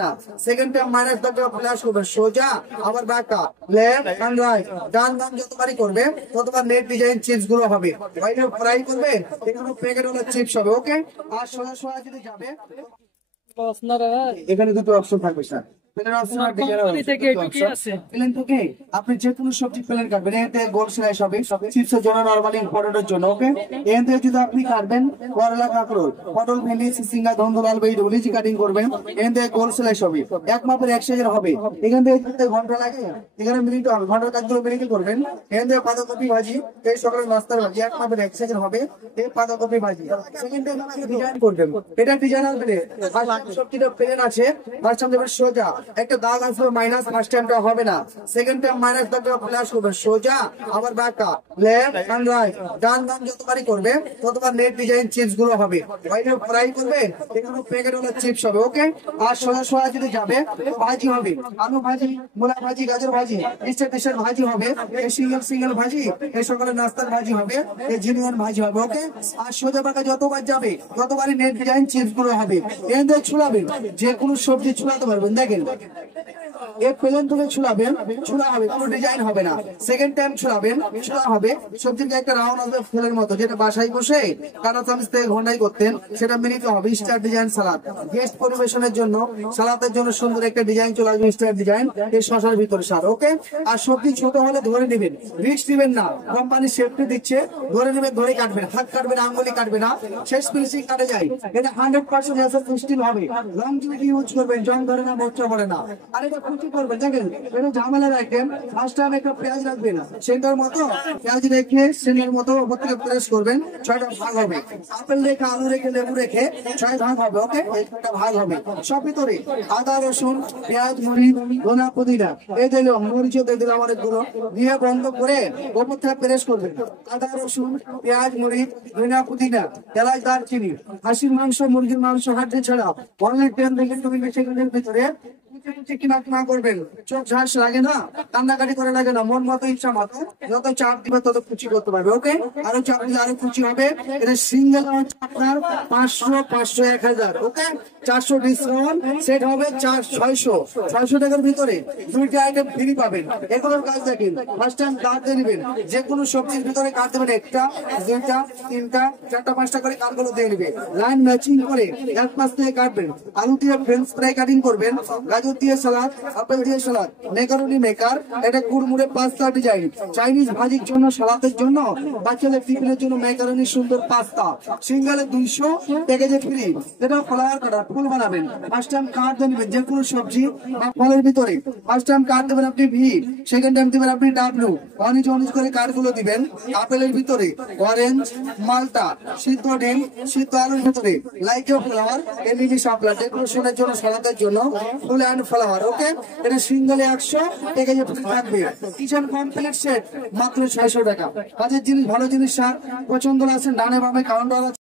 না। Second time minus থাকবে flash করবে সোজা, আবার ব্যাকা লেফট এন্ড রাইট, ডান বাম যতবারই করবে ততবার নেট ডিজাইন চিপস গুলো হবে। বাইরে ফ্রাই করবে, এখানে প্যাকেট ওয়ালা চিপস হবে। ওকে, আর সোজা সোজা যদি যাবে এখানে দুটো অপশন থাকবে স্যার। আপনি যে কোনো সবজি প্লেন কাটবেন, এতে গোল স্লাইস হবে চিপসের জন্য, নরমালি ইম্পোর্টের জন্য। ওকে, এখান থেকে যদি আপনি কাটবেন করলা, কাঁকরোল, পটল, ভেন্ডি, সিঙ্গা, ধন্দুলাল, বেগুনি কাটিং করবেন, এখান থেকে গোল স্লাইস হবে, এক মাপের এক সাইজের হবে। এখান থেকে ঘন্টা লাগে, এখানে মিনিট হবে, ঘন্টার কাজগুলো মিনিট করবেন। এখান থেকে পাতাকপি ভাজি, এই সকালের নাস্তার ভাজি, এক মাপের এক সাইজের হবে, এই পাতাকপি ভাজি। সেকেন্ড টাইম ডিজাইন করবেন, এটা ডিজাইন আসবে সবজিটা প্লেন আছে, ফার্স্ট টাইম দেবেন সোজা, একটা দাগ আসবে মাইনাস, ফার্স্ট টাইমটা হবে না। সেকেন্ড টাইম মাইনাস থাকবে ফ্ল্যাশ করবে সোজা, আবার ব্যাকা লেফট এন্ড রাইট, ডান বাম যতবারই করবে ততবার নেট ডিজাইন চিপস গুলো হবে। বাইরে ফ্রাই করবে, এখানে প্যাকেট ওয়ালা চিপস হবে। ওকে, আর সোজা সোজা যদি যাবে ভাজি হবে, আলু ভাজি, মূলা ভাজি, গাজর ভাজি, ডিশের ভাজি হবে, এই সিঙ্গেল ভাজি, এই সকালে নাস্তার ভাজি হবে, এই জিনিয়ান ভাজি হবে। ওকে, আর সোজা বাঁকা যতবার যাবে ততবারই নেট ডিজাইন চিপস গুলো হবে। এখান থেকে ছুলাবেন, যে কোনো সবজি ছুলাতে পারবেন। দেখেন এই প্লেন থেকে ছুলাবেন, ছুলা হবে, কোনো ডিজাইন হবে না। সেকেন্ড টাইম ছুলাবেন, ছুলা হবে, সবজির একটা রাউন্ড আসবে ফুলের মতো, যেটা বাসায় বসে কাটা চামচ থেকে ঘন্টাই করতেন, সেটা মিনিটে হবে। স্টার ডিজাইন সালাদ, গেস্ট পরিবেশনের জন্য, সালাদের জন্য সুন্দর একটা ডিজাইন চলে আসবে, স্টার ডিজাইন এই শসার ভিতরে সার। ওকে, আর সবজি ছোট হলে ধরে নেবেন, রিস্ক দিবেন না, কোম্পানি সেফটি দিচ্ছে, ধরে নেবেন, ধরে কাটবেন, হাত কাটবেন, আঙ্গুলি কাটবে না, শেষ ফিনিশিং কাটে যায়। এটা 100% এসএস সিস্টেম হবে, লংজিভিটি ইউজ করবেন, জং ধরে না, মোচা পড়ে না। আর এটা কুচি করবেন, দেখেন এটা ঝামেলা রাখবেন। ফার্স্ট টাইম একটা পেঁয়াজ রাখবেন, সেটার মতো পেঁয়াজ রেখে সেনের মতো উপর থেকে প্রেস করবেন, 6টা ভাগ হবে। আপেল রেখে, আলু রেখে, লেবু রেখে 6 ভাগ হবে। ওকে, একটা ভাগ হবে। সব ভিতরে আদা, রসুন, পেঁয়াজ, মরিচ, ধনিয়া, পুদিনা, এই দিল, মরিচও দিয়ে দিলাম অনেকগুলো, দিয়ে বন্ধ করে উপর থেকে প্রেস করবেন। আদা, রসুন, পেঁয়াজ, মরিচ, ধনিয়া, পুদিনা, এলাচ, দারচিনি, খাসির মাংস, মুরগির মাংস, হাড্ডি ছাড়া অনলাইন 10 থেকে 20 সেকেন্ডের ভিতরে না করবেন। চোখ ঝাঁস লাগে না, কান্নাকাটি করে লাগে না, মন মতো ইচ্ছা মতো যত চাপ দিবে তত কুচি করতে পারবে। ওকে, আরো চাপ দিলে আরো কুচি হবে। এটা সিঙ্গেল আপনার 500, 500, 1000। ওকে, 400 ডিসকাউন্ট, সেট হবে 600 টাকার ভিতরে 2টা আইটেম ফ্রি পাবেন। এগুলোর কাজ দেখেন, ফার্স্ট টাইম কাট দিয়ে নেবেন, যে কোনো সবজির ভিতরে কাট দেবেন, 1টা, 2টা, 3টা, 4টা, 5টা করে কাটগুলো দিয়ে নেবে, লাইন ম্যাচিং করে 1 মাস থেকে কাটবেন। আলু দিয়ে ফ্রেঞ্চ ফ্রাই কাটিং করবেন, গাজর দিয়ে সালাদ, আপেল দিয়ে সালাদ, মেকারনি মেকার, এটা কুড়মুড়ে পাস্তা ডিজাইন, চাইনিজ ভাজির জন্য, সালাদের জন্য, বাচ্চাদের টিফিনের জন্য মেকারনি সুন্দর পাস্তা, সিঙ্গেলে 200, প্যাকেজে ফ্রি। এটা ফ্লাওয়ার কাটার ফুল বানাবেন, ফার্স্ট টাইম কাট দিয়ে নেবেন, যে কোনো সবজি বা ফলের ভিতরে ফার্স্ট টাইম কাট দেবেন আপনি ভি, সেকেন্ড টাইম দিবেন আপনি ডাব্লিউ, অনিচ করে কাট গুলো দিবেন। আপেলের ভিতরে অরেঞ্জ, মালটা, সিদ্ধ ডিম, সিদ্ধ আলুর ভিতরে লাইকেও ফ্লাওয়ার, এলইডি শাপলার, ডেকোরেশনের জন্য, সালাদের জন্য ফুল অ্যান্ড ফ্লাওয়ার। ওকে, এটা সিঙ্গেলে 100, প্যাকেজে ফ্রি থাকবে। কিচেন কমপ্লিট সেট মাত্র 600 টাকা। কাজের জিনিস, ভালো জিনিস, সার পছন্দ আছে, ডানে বামে কাউন্টার আছে।